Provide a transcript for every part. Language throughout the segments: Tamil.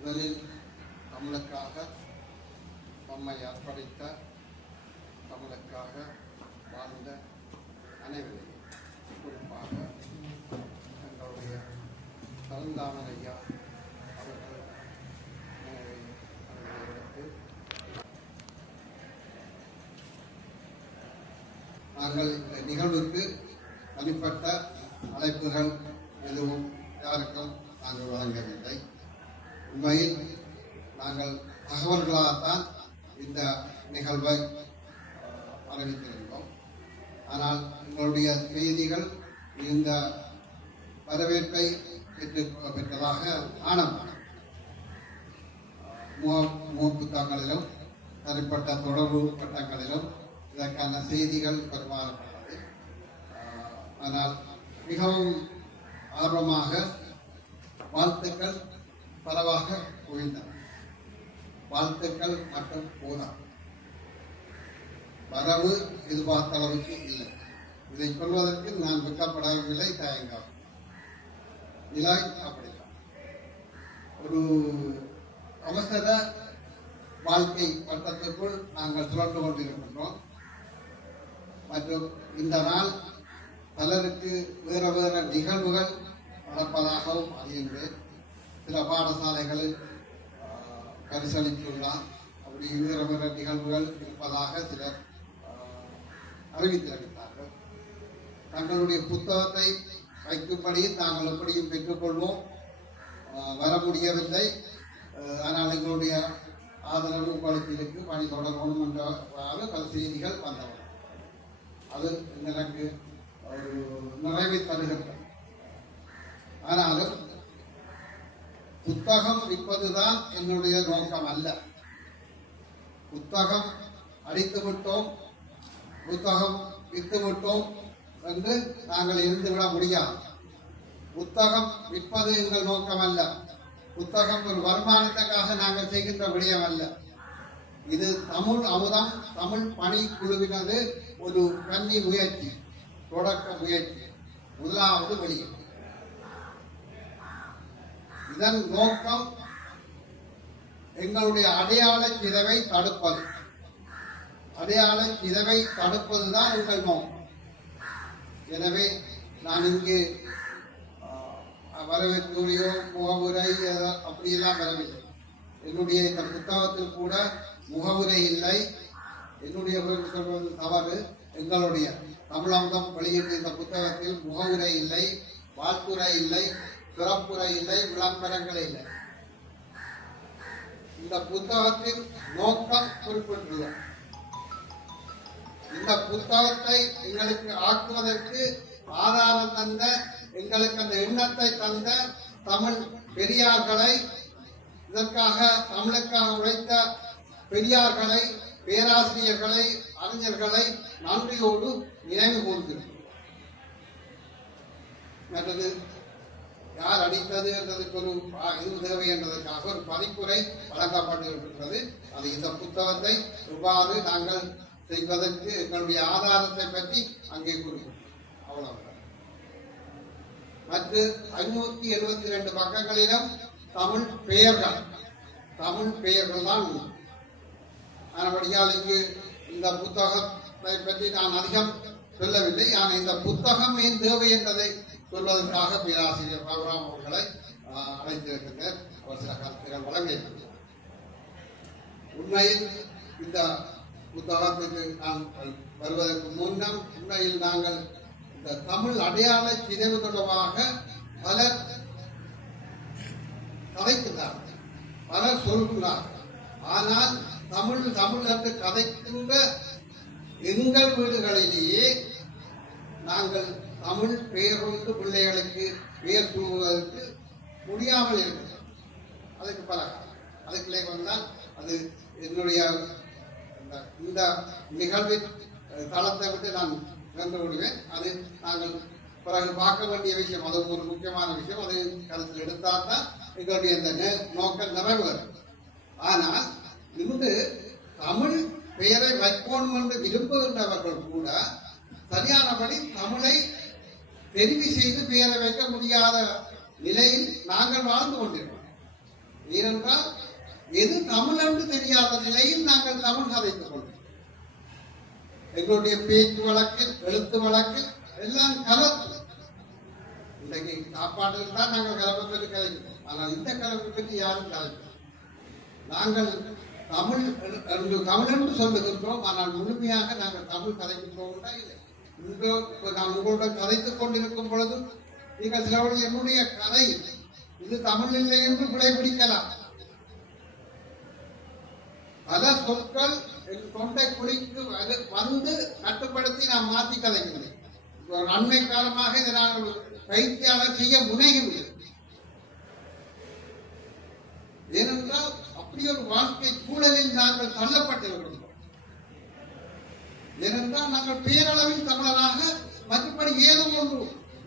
முதலில் தமிழுக்காக நம்மை அர்ப்பணித்த, தமிழுக்காக வாழ்ந்த அனைவரையும், குறிப்பாக எங்களுடைய பரந்தாமன் ஐயா அவர்கள் எடுத்து நாங்கள் இந்த நிகழ்வுக்கு தனிப்பட்ட அழைப்புகள் எதுவும் யாருக்கும் நாங்கள் வழங்கவில்லை. உண்மையில் நாங்கள் தகவல்களாகத்தான் இந்த நிகழ்வை அறிவித்திருந்தோம். ஆனால் எங்களுடைய செய்திகள் இந்த வரவேற்பை பெற்றதாக ஆனந்தம் புத்தகங்களிலும் தனிப்பட்ட தொடர்பு வட்டங்களிலும் இதற்கான செய்திகள் பரிமாறப்பட்டது. ஆனால் மிகவும் ஆர்வமாக வாழ்த்துக்கள் பரவாக குவிந்தன. வாழ்த்துக்கள் மற்றும் போதாது, வரவு எதிர்பார்த்த அளவுக்கு இல்லை. இதை சொல்வதற்கு நான் வெட்கப்படவில்லை, தயங்கம் நிலை அப்படித்தான். ஒரு அவசர வாழ்க்கை வட்டத்திற்குள் நாங்கள் சுழன்று கொண்டிருக்கின்றோம். மற்றும் இந்த நாள் பலருக்கு வேறு வேறு நிகழ்வுகள் நடப்பதாகவும் அறிகின்றேன். சில பாடசாலைகளில் பரிசளித்துள்ளார், அப்படி வேறு வேறு நிகழ்வுகள் இருப்பதாக சிலர் அறிவித்திருக்கிறார்கள். தங்களுடைய புத்தகத்தை வைக்கும்படி தாங்கள் எப்படியும் பெற்றுக்கொள்வோம், வர முடியவில்லை. ஆனால் எங்களுடைய ஆதரவு உங்களுக்கு பணி தொடரணும் என்ற பல செய்திகள் வந்தவர். அது எனக்கு ஒரு நிறைவை தருகின்றது. ஆனாலும் புத்தகம் விற்பதுதான் என்னுடைய நோக்கம் அல்ல. புத்தகம் அடித்து விட்டோம், புத்தகம் விற்று விட்டோம் என்று நாங்கள் இருந்துவிட முடியாது. புத்தகம் விற்பது எங்கள் நோக்கம் அல்ல. புத்தகம் ஒரு வருமானத்துக்காக நாங்கள் செய்கின்ற விடயம் அல்ல. இது தமிழ் அமுதம் தமிழ் பணி குழுவினது ஒரு கன்னி முயற்சி, தொடக்க முயற்சி, முதலாவது வெளியீடு. இதன் நோக்கம் எங்களுடைய அடையாள சிதைவை தடுப்பது. அடையாள சிதைவை தடுப்பதுதான் எங்கள் நோக்கம். எனவே நான் இங்கு வரவேற்புரையோ முகவுரை அப்படியெல்லாம் வரவில்லை. என்னுடைய இந்த புத்தகத்தில் கூட முகவுரை இல்லை. என்னுடைய சொல்வது தவறு. எங்களுடைய தமிழாங்கம் வெளியிட்ட இந்த புத்தகத்தில் முகவுரை இல்லை, வாழ்த்துரை இல்லை, சிறப்புரை இல்லை, விளம்பரங்கள் இல்லை. இந்த புத்தகத்தின் நோக்கம் குறிப்பிட்டுள்ளோம். இந்த புத்தகத்தை எங்களுக்கு ஆக்குவதற்கு ஆதாரம் தந்த, எங்களுக்கு அந்த எண்ணத்தை தந்த தமிழ் பெரியார்களை, இதற்காக தமிழுக்காக உழைத்த பெரியார்களை, பேராசிரியர்களை, அறிஞர்களை நன்றியோடு நினைவு கூர்ந்திருக்கிறோம். மற்றது யார் அடித்தது என்றதுக்கு ஒரு இது தேவை என்பதற்காக ஒரு பதிப்புரை வழங்கப்பட்டிருக்கிறது. அது இந்த புத்தகத்தை எவ்வாறு நாங்கள் செய்வதற்கு எங்களுடைய ஆதாரத்தை பற்றி அங்கே குறிப்பிட்டோம். அவ்வளவுதான். மற்ற 572 பக்கங்களிலும் தமிழ் பெயர்கள் தான் உண்டு. ஆனபடியால் இங்கு இந்த புத்தகத்தை பற்றி நான் அதிகம் சொல்லவில்லை. ஆனால் இந்த புத்தகம் ஏன் தேவை என்பதை சொல்வதற்காக பேராசிரியர் பகராம் அவர்களை அழைத்திருக்கின்றனர். அவர் சில கருத்துக்கள் வழங்கியிருக்கிறார். உண்மையில் இந்த புத்தகத்துக்கு நான் வருவதற்கு முன்னம் உண்மையில் நாங்கள் இந்த தமிழ் அடையாள சிதைவு தொடர்பாக பலர் கதைக்கிறார்கள், பலர் சொல்கிறார்கள். ஆனால் தமிழ் என்று கதைக்கின்ற எங்கள் வீடுகளிலேயே நாங்கள் தமிழ் பெயர் கொண்டு பிள்ளைகளுக்கு பெயர் சொல்வதற்கு முடியாமல் இருக்கிறோம். அதுக்கு பல அதுக்குள்ளே வந்தால் அது என்னுடைய இந்த நிகழ்வின் தளத்தை விட்டு நான் இறந்து விடுவேன். அது நாங்கள் பிறகு பார்க்க வேண்டிய விஷயம், அது ஒரு முக்கியமான விஷயம். அது கருத்தில் எடுத்தால் தான் எங்களுடைய இந்த நோக்கம் நிறைவேறும். ஆனால் இன்று தமிழ் பெயரை வைக்கணும் என்று விரும்புகின்றவர்கள் கூட சரியானபடி தமிழை தெரிவு செய்து பெயரை வைக்க முடியாத நிலையில் நாங்கள் வாழ்ந்து கொண்டிருக்கிறோம். ஏனென்றால் எது தமிழ் என்று தெரியாத நிலையில் நாங்கள் தமிழ் கதைத்துக் கொள்வோம். எங்களுடைய பேச்சு வழக்கில் எழுத்து வழக்கில் எல்லாம் கலப்பு. இன்றைக்கு சாப்பாட்டில் தான் நாங்கள் கலப்பை பற்றி கதைக்கிறோம். ஆனால் இந்த கலப்பை பற்றி யாரும் கதைக்கிறோம். நாங்கள் தமிழ் என்று சொல்லுகின்றோம். ஆனால் முழுமையாக நாங்கள் தமிழ் கதைக்கின்றோம் இல்லை. நான் உங்களுடன் கதைத்துக் கொண்டிருக்கும் பொழுது நீங்கள் சிலவர்கள் என்னுடைய கதை இது தமிழ் இல்லை என்று பிடிக்கலாம். பல சொற்கள் என் தொண்டை குழிக்கு வந்து கட்டுப்படுத்தி நான் மாற்றி கதைக்கிறேன். ஒரு அண்மை காலமாக இதை நான் பயிற்சியாளர் செய்ய முனைகின்றேன். ஏனென்றால் அப்படி ஒரு வாழ்க்கை சூழலில் நாங்கள் தள்ளப்பட்டிருக்கிறோம். ஏனென்றால் நாங்கள் பேரளவில் தமிழராக மற்றபடி ஏதோ ஒன்று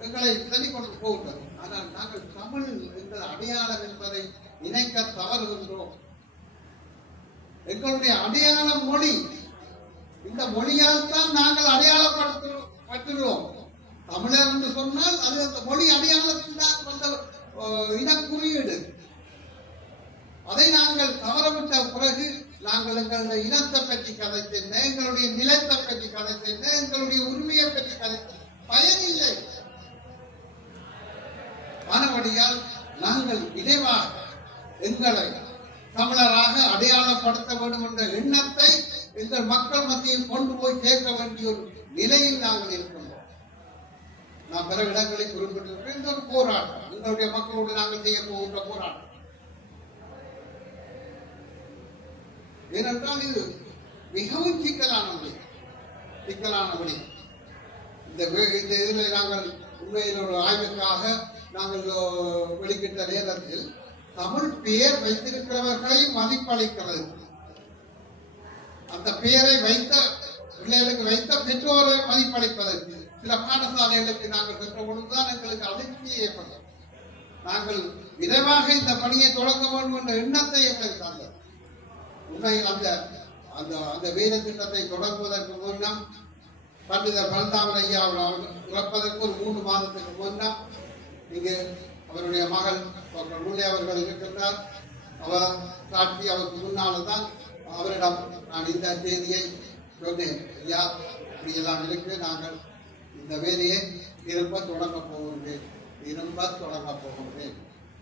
எங்களை தள்ளிக் கொண்டு போகின்றது. ஆனால் நாங்கள் தமிழ் என்ற அடையாளம் என்பதை இணைக்க தவறுகின்றோம். எங்களுடைய அடையாள மொழி, இந்த மொழியால் தான் நாங்கள் அடையாளப்படுத்துகிறோம். தமிழர் என்று சொன்னால் அது அந்த மொழி அடையாளத்தில் தான் வந்த இனக்குறியீடு. அதை நாங்கள் தவறவிட்ட பிறகு நாங்கள் எங்களுடைய இனத்தை பற்றி கதைத்தேன், எங்களுடைய நிலத்தை பற்றி கதைத்தேன், எங்களுடைய உரிமையை பற்றி கதைத்தேன். பயனில்லை. மனவடியால் நாங்கள் விரைவாக எங்களை தமிழராக அடையாளப்படுத்த வேண்டும் என்ற எண்ணத்தை எங்கள் மக்கள் மத்தியில் கொண்டு போய் சேர்க்க வேண்டிய ஒரு நிலையில் நாங்கள் இருக்கின்றோம். நான் பல இடங்களில் குறிப்பிட்டிருக்கிறேன். இந்த ஒரு போராட்டம் எங்களுடைய மக்களோடு நாங்கள் செய்ய போகின்ற போராட்டம். ஏனென்றால் இது மிகவும் சிக்கலானபடி. இந்த இதில் நாங்கள் உண்மையில் ஒரு ஆய்வுக்காக நாங்கள் வெளிக்கிட்ட நேரத்தில் தமிழ் பெயர் வைத்திருக்கிறவர்களை மதிப்பளிக்கிறது. அந்த பெயரை வைத்த பிள்ளைகளுக்கு வைத்த பெற்றோரை மதிப்பளிப்பதற்கு சில பாடசாலைகளுக்கு நாங்கள் பெற்ற பொழுதுதான் எங்களுக்கு அதிர்ச்சி ஏற்பட்டது. நாங்கள் விரைவாக இந்த பணியை தொடங்க வேண்டும் என்ற எண்ணத்தை எங்களுக்கு தந்தது. உண்மையில் அந்த வேலை திட்டத்தை தொடங்குவதற்கு முன்னம் பண்டிதர் பழந்தாமன் ஐயா இறப்பதற்கு ஒரு 3 மாதத்துக்கு முன்னம் இங்கு அவருடைய மகள் டாக்டர் முல்லை அவர்கள் இருக்கின்றார். அவர் காட்டி அவருக்கு முன்னால் தான் அவரிடம் நான் இந்த தேதியை சொன்னேன். ஐயா இப்படியெல்லாம் இருக்கு, நாங்கள் இந்த வேலையை திரும்ப தொடங்க போகின்றேன்.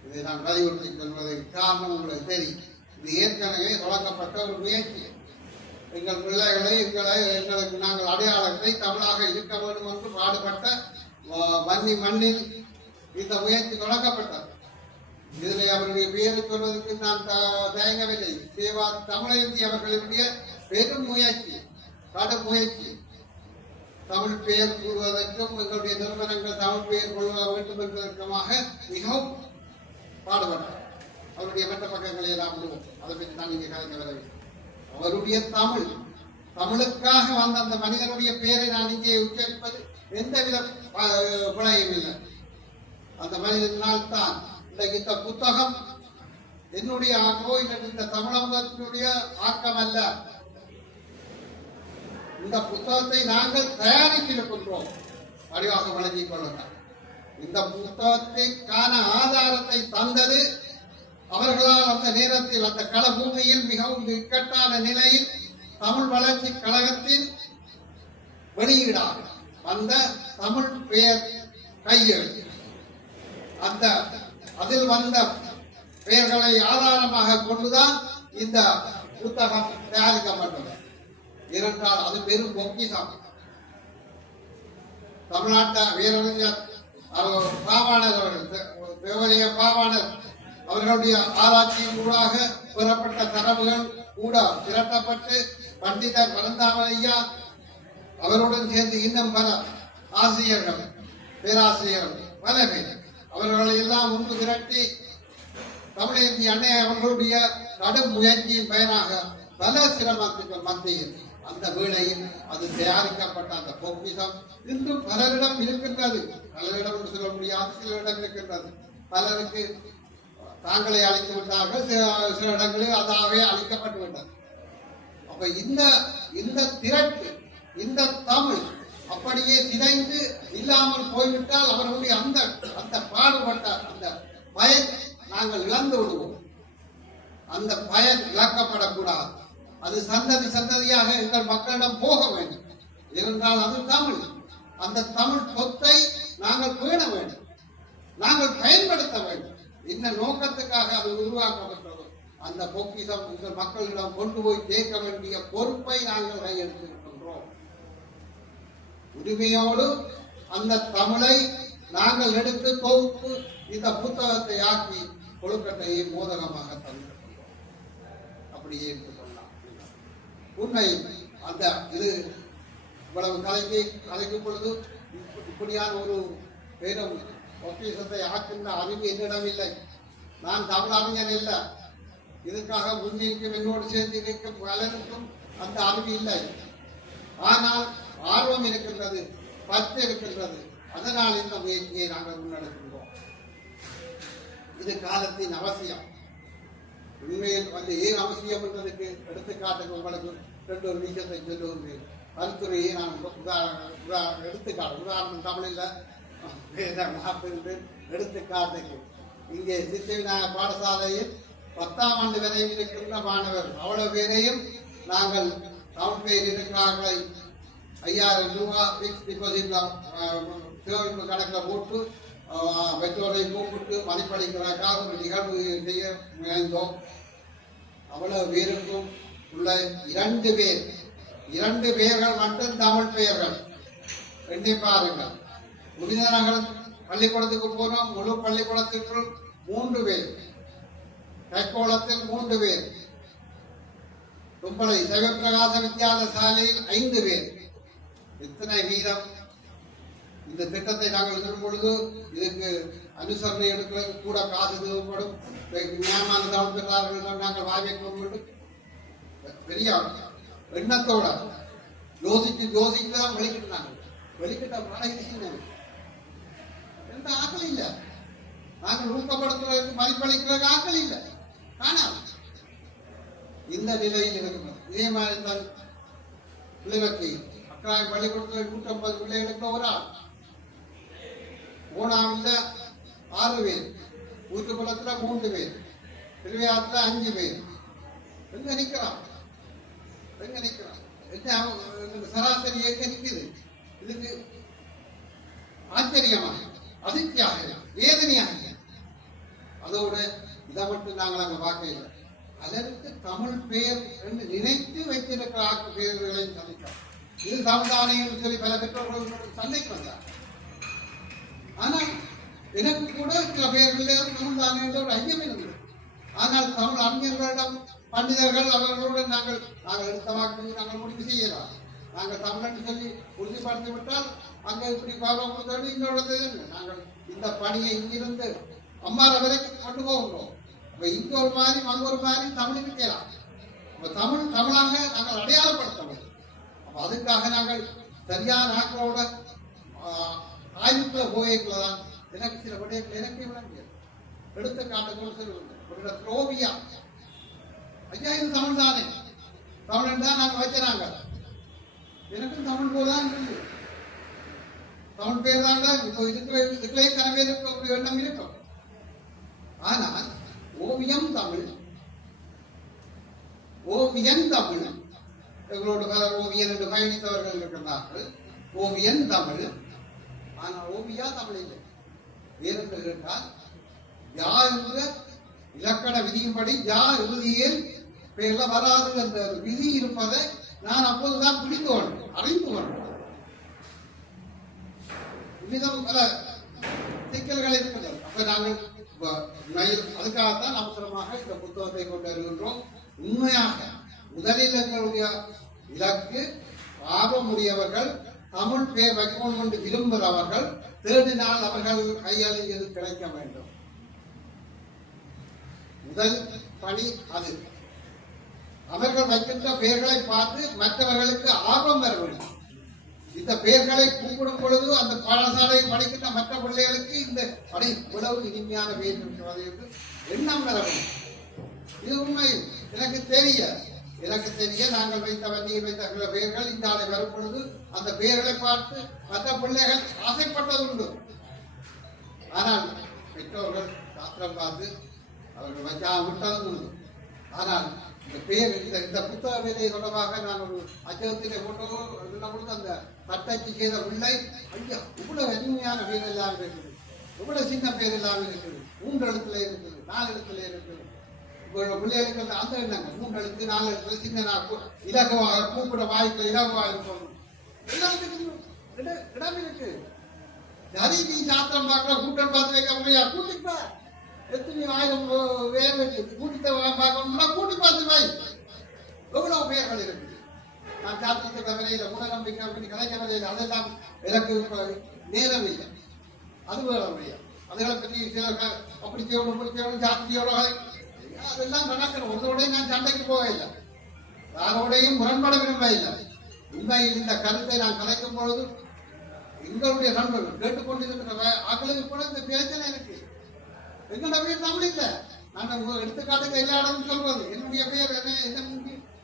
இதை நான் வலியுறுத்தி சொல்வதற்கு காரணம் உங்களுக்கு தெரியும். இது ஏற்கனவே தொடங்கப்பட்ட ஒரு முயற்சி. எங்கள் பிள்ளைகளை எங்களுக்கு நாங்கள் அடையாளத்தை தமிழாக இருக்க வேண்டும் என்று பாடுபட்ட மண்ணில் இந்த முயற்சி தொடங்கப்பட்டது. இதில் அவருடைய பெயரை சொல்வதற்கு நான் தயங்கவில்லை. சேவா தமிழந்தி அவர்களுடைய பெரும் முயற்சி, கடும் முயற்சி. தமிழ் பெயர் கூறுவதற்கும் எங்களுடைய நிறுவனங்கள் தமிழ் பெயர் கொள்ள வேண்டும் என்பதற்குமாக மிகவும் பாடுபட்டார். அவருடைய மற்ற பக்கங்களை எல்லாம் விடுவோம். அதை பற்றி நான் இங்கே கலைக்க வரவில்லை. அவருடைய தமிழுக்காக வந்த அந்த மனிதனுடைய பெயரை நான் இங்கே உச்சரிப்பது எந்தவித பிழையும் இல்லை. அந்த மனிதனால் தான் இன்றைக்கு இந்த புத்தகம் என்னுடைய கோயில் இந்த தமிழகத்தினுடைய ஆக்கம் அல்ல. இந்த புத்தகத்தை நாங்கள் தயாரித்திருக்கின்றோம். அறிவாக வழங்கிக் கொள்ளுங்கள். இந்த புத்தகத்திற்கான ஆதாரத்தை தந்தது அவர்களால் அந்த நேரத்தில் அந்த களபூமியில் மிகவும் இக்கட்டான நிலையில் தமிழ் வளர்ச்சி கழகத்தின் வெளியீடாக வந்த தமிழ் பெயர் கையெழுத்து. அதில் வந்த பெயர்களை ஆதாரமாக கொண்டுதான் இந்த புத்தகம் தயாரிக்கப்பட்டது. ஏனென்றால் அது பெரும் பொக்கிஷம். தமிழ்நாட்டு வீரறிஞர் பாவாணர் அவர்கள் அவர்களுடைய ஆராய்ச்சியின் ஊடாக பெறப்பட்ட தரவுகள் கூட திரட்டப்பட்டு பண்டிதர் பழந்தாமன் ஐயா அவருடன் சேர்ந்து இன்னும் பல ஆசிரியர்கள், பேராசிரியர்கள், பல பேர் அவர்களை எல்லாம் ஒன்று திரட்டி தமிழேந்தி அன்னை அவர்களுடைய கடும் முயற்சியின் பயனாக பல சிரமத்துக்கு மத்தியில் அந்த வேளையில் அது தயாரிக்கப்பட்ட அந்த பொக்கிஷம் இன்றும் பலரிடம் இருக்கின்றது. பலரிடம் என்று சொல்ல முடியாது, சிலரிடம் இருக்கின்றது. பலருக்கு தாங்களை அழித்து விட்டார்கள், சில இடங்களில் அதாவே அழிக்கப்பட்டு விட்டது. அப்ப இந்த திரட்டு, இந்த தமிழ் அப்படியே சிதைந்து இல்லாமல் போய்விட்டால் அவர்களுடைய அந்த பாடுபட்ட அந்த பயன் நாங்கள் இழந்து விடுவோம். அந்த பயன் இழக்கப்படக்கூடாது. அது சந்ததி சந்ததியாக எங்கள் மக்களிடம் போக வேண்டும். இருந்தால் அது தமிழ். அந்த தமிழ் சொத்தை நாங்கள் பேண வேண்டும், நாங்கள் பயன்படுத்த வேண்டும். என்ன நோக்கத்துக்காக அது உருவாக்கப்பட்டதோ அந்த பொக்கிஷம் இந்த மக்களிடம் கொண்டு போய் சேர்க்க வேண்டிய பொறுப்பை நாங்கள் கையெழுத்திருக்கின்றோம். உரிமையோடு அந்த தமிழை நாங்கள் எடுத்து தொகுத்து இந்த புத்தகத்தை ஆக்கி கொழுக்கட்டையை மோதகமாக தந்திருக்கின்றோம். அப்படியே எடுத்துக்கொள்ளலாம். உண்மை அந்த இது இவ்வளவு கலைக்கும் பொழுது இப்படியான ஒரு பேரும் பொக்கிஷத்தை ஆக்கின்ற அறிவு என்னிடம் இல்லை. நான் தமிழ் அறிஞர் இல்லை. இதுக்காக முன்னிற்கும் என்னோடு சேர்ந்து இருக்கும் பலருக்கும் அந்த அறிவு இல்லை. ஆனால் ஆர்வம் இருக்கின்றது, பற்று இருக்கின்றது. அதனால் இந்த முயற்சியை நாங்கள் முன்னெடுக்கின்றோம். இது காலத்தின் அவசியம். உண்மையில் வந்து ஏன் அவசியம் என்பதற்கு எடுத்துக்காட்டுக்கு உங்களுக்கு ரெண்டு ஒரு விஷயத்தை சொல்லுகின்றேன். கருத்துறையை நான் எடுத்துக்காட்டு உதாரணம் தமிழில் எடுத்துக்காட்டுக்கு இங்கே சித்தி விநாயகர் பாடசாலையில் 10ஆம் ஆண்டு வரையில் இருக்கின்ற மாணவர் அவ்வளவு பேரையும் நாங்கள் தமிழ் பேர் இருக்கிறார்களை 5000 ரூபாய் பிக்ஸ் டிபாசிட் சேமிப்பு கணக்கில் போட்டு பெற்றோரை கூப்பிட்டு மதிப்பளிக்கிறதுக்காக ஒரு நிகழ்வு செய்ய முயன்றோம். அவ்வளவு பேருக்கும் உள்ள 2 பேர்கள் மட்டும் தமிழ் பெயர்கள். எண்ணி பாருங்கள். புனிதநகர் பள்ளிக்கூடத்துக்கு போனோம். முழு பள்ளிக்கூடத்திற்குள் 3 பேர், கைக்கோளத்தில் 3 பேர், தும்பளை சிவபிரகாச வித்தியாலசாலையில் 5 பேர். எத்தனை வீதம்! இந்த திட்டத்தை நாங்கள் எதிர்க்கும் பொழுது இதுக்கு அனுசரணை எடுக்கிறது கூட காசு தேவைப்படும். நியாயமான தமிழ் பெற்றார்கள் நாங்கள் வாய்ப்பு பெரிய எண்ணத்தோட யோசிச்சுதான் வெளிக்கிட்டாங்க. வெளிக்கிட்ட எந்த ஆக்கள் இல்லை. நாங்கள் ஊக்கப்படுத்துறதுக்கு மதிப்பளிக்கிறதுக்கு ஆக்கள் இல்லை. ஆனால் இந்த நிலையில் இருக்கிறது. இதே மாதிரி தான் பிள்ளைகளுக்கு அக்கராயம் பள்ளிக்கூடத்தில் 150 பிள்ளைகளுக்கு ஒரு ஆள், ஓனாவில் 6 பேர், ஊத்துக்குளத்தில் 3 பேர், திருவையாத்துல 5 பேர். எங்க நிற்கிறான்? சராசரி எங்க நிற்குது? இதுக்கு ஆச்சரியமாக, அதிர்ச்சியாக, வேதனையாக. அதோட இதை மட்டும் நாங்கள் அங்க பார்க்க இல்லை. அதற்கு தமிழ் பெயர் என்று நினைத்து வைத்திருக்கிற பெயர்களையும் சந்திக்கிறோம். இது தமிழ்தானியம் சொல்லி பல பெற்றோர்கள் சண்டைக்கு வந்தார். ஆனால் எனக்கு கூட சில பெயர்கள் தமிழ்தானே என்ற ஒரு ஐயம் இருந்தது. ஆனால் தமிழ் அறிஞர்களிடம் பண்டிதர்கள் அவர்களுடன் நாங்கள் எடுத்த வாக்கு நாங்கள் முடிவு செய்யலாம். நாங்கள் தமிழ் சொல்லி உறுதிப்படுத்தி விட்டால் அங்கே இப்படி பாவம் இங்கே நாங்கள் இந்த பணியை இங்கிருந்து அம்மாற வரைக்கும் கொண்டு போகிறோம். இங்க ஒரு மாதிரி அங்க ஒரு மாதிரி தமிழ் இருக்கலாம். தமிழாக நாங்கள் அடையாளப்படுத்த முடியும். அதுக்காக நாங்கள் சரியான ஆக்களோட ஆய்வுக்குள்ள போயிருக்கதான் எனக்கு சில விடயங்கள் எனக்கு விளங்கியது. எடுத்துக்காட்டுகள் சொல்லுவது ஓவியா ஐயா, இது தமிழ் தானே, தமிழ் தான் நாங்கள் வச்சுறாங்க. எனக்கும் தமிழ் போதான் தமிழ் பேர் தான் இதுக்குள்ளே கனவே இருக்க எண்ணம் இருக்கும். ஆனால் ஓவியம் தமிழ், ஓவியன் தமிழ். எங்களோட ஓவியன் என்று பயணித்தவர்கள் இருக்கிறார்கள். ஓவியன் தமிழ், ஆனால் ஓவியா தமிழ் இல்லை. ஏனென்று கேட்டால் யா என்ற இலக்கண விதியின்படி யா இறுதியில் பெயர்ல வராது என்ற விதி இருப்பதை நான் அப்போதுதான் புரிந்து கொண்டேன், அறிந்து கொண்டேன். இவ்விதம் பல சிக்கல்கள் இருக்கிறது. அப்ப நாங்கள் அதுக்காகத்தான் அவசரமாக இந்த புத்தகத்தை கொண்டு வருகின்றோம். உண்மையாக முதலில் எங்களுடைய இலக்கு ஆர்வமுடையவர்கள், தமிழ் பேர் வைக்கணும் என்று விரும்புகிறவர்கள் தேடினால் அவர்கள் கையாளில் எது கிடைக்க வேண்டும். முதல் பணி அது. அவர்கள் வைக்கின்ற பெயர்களை பார்த்து மற்றவர்களுக்கு ஆர்வம் வர வேண்டும். இந்த பெயர்களை கூப்பிடும் பொழுது அந்த பாடசாலையில் படிக்கின்ற மற்ற பிள்ளைகளுக்கு இந்த படை உழவு இனிமையான பெயர் இருக்கிறது என்று எண்ணம் வர வேண்டும். இது உண்மை. எனக்கு தெரிய நாங்கள் வைத்த வண்டியில் வைத்த பெயர்கள் இந்த ஆளை வரும் பொழுது அந்த பெயர்களை பார்த்து மற்ற பிள்ளைகள் ஆசைப்பட்டது உண்டு. ஆனால் பெற்றோர்கள் சாத்திரம் பார்த்து அவர்கள் வைக்காம விட்டதும் உண்டு. ஆனால் இந்த பெயர் இந்த புத்தக வேலையை தொடர்பாக நான் ஒரு அச்சகத்திலே போட்டோ நம்மளுக்கு அந்த தட்டச்சு செய்த பிள்ளை ஐயா இவ்வளவு அருமையான பேர் எல்லாம் இருக்குது, இவ்வளவு சின்ன பேர் எல்லாம் இருக்குது, 3 எழுத்துல இருக்குது, 4 எழுத்துல இருக்குது. பிள்ளைகளுக்கு அந்த எண்ணங்கள் 3 எழுத்து 4 எழுத்துல சின்ன இலகுவாக கூப்பிட வாய்ப்பு இலகுவாக இருக்கும். எல்லாத்துக்கும் இடம் இருக்கு. சரி நீ சாத்திரம் பார்க்கற கூட்டம் பார்த்து வைக்க முடியா, கூட்டிப்பா எத்தனை 1000 பேர் இருக்கு, கூட்டத்தை பார்க்கணும்னா கூட்டி பார்த்து வை. எவ்வளவு பேர்கள் இருக்கு. நான் சாத்திரத்தை கவலையில மூட நம்பிக்கை கலை கவலையில் அதெல்லாம் எனக்கு நேரம் இல்லை. அது வேற முடியாது. அதுகளை பற்றி சில அப்படி செய்யணும் இப்படி செய்யணும் ஜாத்தியோட அதெல்லாம் நடக்கணும். ஒன்றோட நான் சண்டைக்கு போகவில்லை, யாரோடையும் முரண்பட விரும்பவில்லை. உண்மையில் இந்த கருத்தை நான் கலைக்கும் பொழுது எங்களுடைய நண்பர்கள் கேட்டுக்கொண்டிருக்கிற ஆக்களுக்கு கூட இந்த பிரச்சனை இருக்கு. எங்களோட பேர் தமிழ் இல்லை. நான் எடுத்துக்காட்டுக்கு எல்லா இடமும் சொல்வது என்னுடைய பேர் என்ன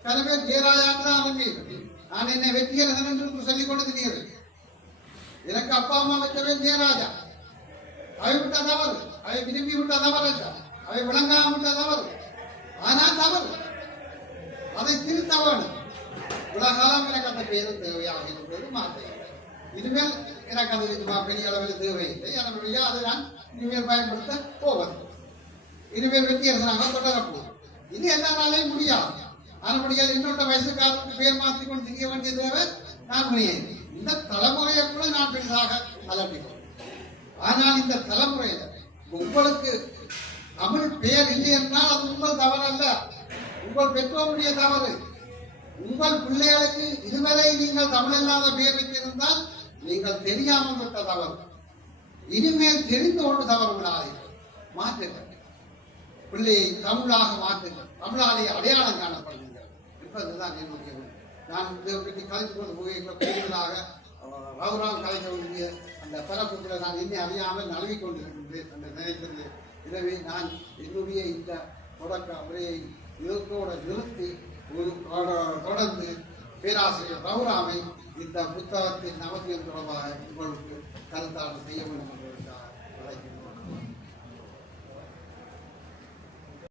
சில பேர் ஜெயராஜான்னு தான் ஆரம்பிக்கிறது. நான் என்னை வெற்றியரசன் என்று சொல்லிக் கொண்டு திரிகிறேன். எனக்கு அப்பா அம்மா வச்சவே ஜெயராஜா. அவை விட்டா தவறு, அவை விரும்பி விட்டா தவறு, அவை விளங்காம விட்டா தவறு. ஆனால் தவறு, அதை திருத்த வேணும். உலகாலம் எனக்கு அந்த பேரும் தேவையாக இருந்தது மாற்ற. இனிமேல் எனக்கு அது பெரிய அளவில் தேவையில்லை. அதனுடைய அதை நான் இனிமேல் பயன்படுத்த போவது. இனிமேல் வெற்றியரசனாக தொடரப்போம். இது எல்லாராலையும் முடியாது. அதனுடைய இன்னொரு வயசுக்காரருக்கு பேர் மாற்றிக்கொண்டு திரிய வேண்டிய தேவை நான் முடியாது. இந்த தலைமுறையை கூட நான் பெரிதாக அலப்பிக்கிறேன். ஆனால் இந்த தலைமுறையில உங்களுக்கு தமிழ் பெயர் இல்லை என்றால் அது உங்கள் தவறு அல்ல, உங்கள் பெற்றோருடைய தவறு. உங்கள் பிள்ளைகளுக்கு இதுவரை நீங்கள் தமிழ் இல்லாத பெயர் வைத்திருந்தால் நீங்கள் தெரியாமல் விட்ட தவறு. இனிமேல் தெரிந்து கொண்டு தவறு விடாதீர்கள், மாற்றுங்கள். பிள்ளையை தமிழாக மாற்றுங்கள், தமிழாலே அடையாளம் காணப்படுங்கள் என்பதுதான் என்னுடைய. நான் இதை பற்றி கலைத்து கொண்டு போய் கூடுதலாக ரகுராம் கலைக்க வேண்டிய அந்த பரப்புகளை நான் என்னை அறியாமல் நழுவிக் கொண்டிருக்கின்றேன் என்று நினைத்தது. எனவே நான் என்னுடைய இந்த தொடக்க உரையை இதோட நிறுத்தி ஒரு தொடர்ந்து பேராசிரியர் ரகுராமை இந்த புத்தகத்தின் அவசியம் தொடர்பாக உங்களுக்கு கருத்தாடு செய்ய வேண்டும் என்று அழைக்கிறேன்.